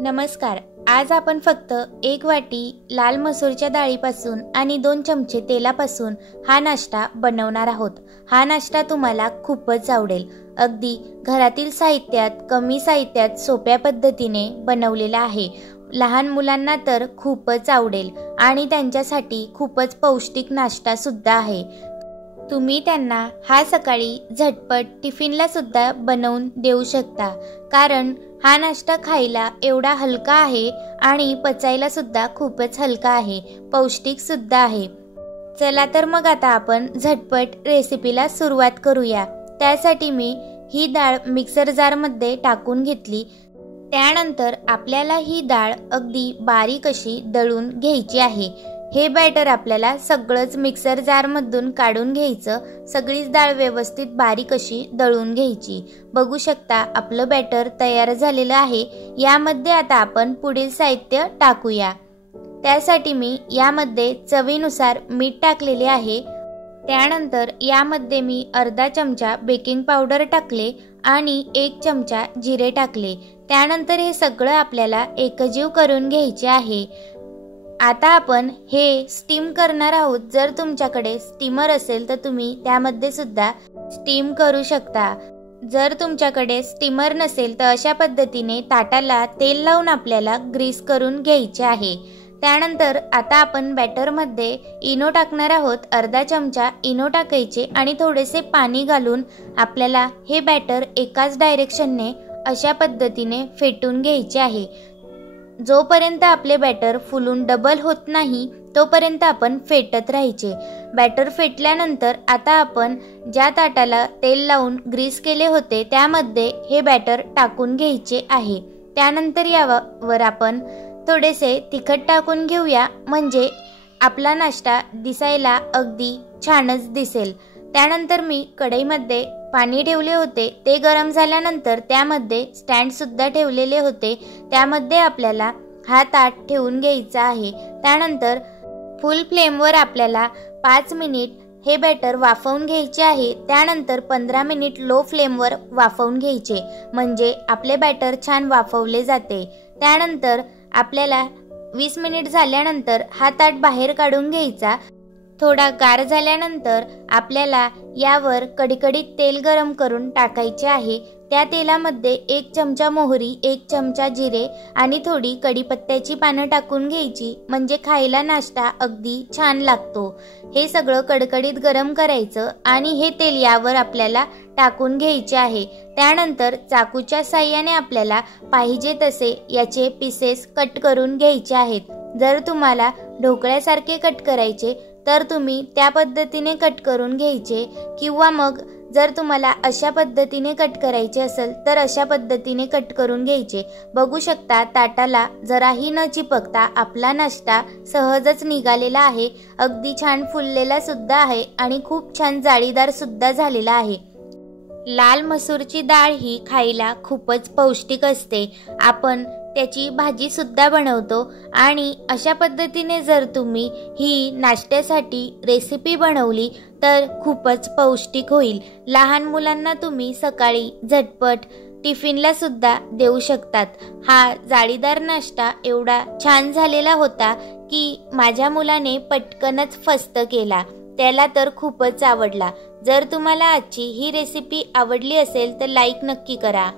नमस्कार। आज आपण फक्त 1 वाटी लाल मसूरच्या डाळीपासून आणि 2 चमचे तेलापासून हा नाश्ता बनवणार आहोत। हा नाश्ता तुम्हाला खूपच आवडेल। अगदी घरातील साहित्यात, कमी साहित्यात सोप्या पद्धतीने बनवलेला आहे। लहान मुलांना तर खूपच आवडेल आणि त्यांच्यासाठी खूपच पौष्टिक नाश्ता सुद्धा आहे। तुम्ही त्यांना हा सकाळी झटपट टिफिनला सुद्धा बनवून देऊ शकता, कारण हा नाश्ता खायला एवढा हलका आहे आणि पचायला सुद्धा खूपच हलका आहे, पौष्टिक सुद्धा आहे। चला तर मग आता आपण झटपट रेसिपीला सुरुवात करूया। त्यासाठी मी ही डाळ मिक्सर जारमध्ये टाकून घेतली। त्यानंतर आपल्याला ही डाळ अगदी बारीक अशी दळून घ्यायची आहे। हे बॅटर आपल्याला सगळंच मिक्सर जारमधून काढून घ्यायचं। सगळीच डाळ व्यवस्थित बारीक अशी दळून घ्यायची। बघू शकता आपलं बॅटर तयार झालेलं आहे। यामध्ये आता आपण पुढील साहित्य टाकूया। त्यासाठी मी यामध्ये चवीनुसार मीठ टाकलेले आहे। त्यानंतर यामध्ये मी अर्धा चमचा बेकिंग पावडर टाकले आणि 1 चमचा जिरे टाकले। त्यानंतर हे सगळं आपल्याला एकजीव करून घ्यायचे आहे। आता आपण हे स्टीम करणार आहोत। जर तुमच्याकडे स्टीमर असेल तर तुम्ही त्यामध्ये सुद्धा स्टीम करू शकता। जर तुमच्याकडे स्टीमर नसेल तर अशा पद्धतीने ताटाला तेल लावून आपल्याला ग्रीस करून घ्यायचे आहे। त्यानंतर आता आपण बॅटरमध्ये इनो टाकणार आहोत। अर्धा चमचा इनो टाकायचे आणि थोडेसे पाणी घालून आपल्याला हे बॅटर एकाच डायरेक्शनने अशा पद्धतीने फेटून घ्यायचे आहे। जोपर्यंत आपले बॅटर फुलून डबल होत नाही तोपर्यंत आपण फेटत राहायचे। बॅटर फेटल्यानंतर आता आपण ज्या ताटाला तेल लावून ग्रीस केले होते त्यामध्ये हे बॅटर टाकून घ्यायचे आहे। त्यानंतर यावर आपण थोडेसे तिखट टाकून घेऊया, म्हणजे आपला नाश्ता दिसायला अगदी छानच दिसेल। त्यानंतर मी कढईमध्ये पाणी ठेवले होते। ते गरम झाल्यानंतर त्यामध्ये स्टँड सुद्धा ठेवलेले होते। त्यामध्ये आपल्याला हा ताट ठेवून घ्यायचा आहे। त्यानंतर फुल फ्लेमवर आपल्याला 5 मिनिट हे बॅटर वाफवून घ्यायचे आहे। त्यानंतर 15 मिनिट लो फ्लेमवर वाफवून घ्यायचे, म्हणजे आपले बॅटर छान वाफवले जाते। त्यानंतर आपल्याला 20 मिनिट झाल्यानंतर हा ताट बाहेर काढून घ्यायचा। थोडा गार झाल्यानंतर आपल्याला यावर कडकडीत तेल गरम करून टाकायचे आहे। त्या तेलामध्ये 1 चमचा मोहरी, 1 चमचा जिरे आणि थोडी कढीपत्त्याची पानं टाकून घ्यायची, म्हणजे खायला नाश्ता अगदी छान लागतो। हे सगळं कडकडीत गरम करायचं आणि हे तेल यावर आपल्याला टाकून घ्यायचे आहे। त्यानंतर चाकूच्या साहाय्याने आपल्याला पाहिजे तसे याचे पीसेस कट करून घ्यायचे आहेत। जर तुम्हाला ढोकळ्यासारखे कट करायचे तर तुम्ही त्या पद्धतीने कट करून घ्यायचे, किंवा मग जर तुम्हाला अशा पद्धतीने कट करायचे असेल तर अशा पद्धतीने कट करून घ्यायचे। बघू शकता ताटाला जराही न चिपकता आपला नाश्ता सहजच निघालेला आहे। अगदी छान फुललेला सुद्धा आहे आणि खूप छान जाळीदार सुद्धा झालेला आहे। लाल मसूरची डाळ ही खायला खूपच पौष्टिक असते। आपण त्याची भाजी सुद्धा बनवतो आणि अशा पद्धतीने जर तुम्ही ही नाश्त्यासाठी रेसिपी बनवली तर खूपच पौष्टिक होईल। लहान मुलांना तुम्ही सकाळी झटपट टिफिनला सुद्धा देऊ शकतात। हा जाळीदार नाश्ता एवढा छान झालेला होता की माझ्या मुलाने पटकनच फस्त केला। त्याला तर खूपच आवडला। जर तुम्हाला आजची ही रेसिपी आवडली असेल तर लाईक नक्की करा।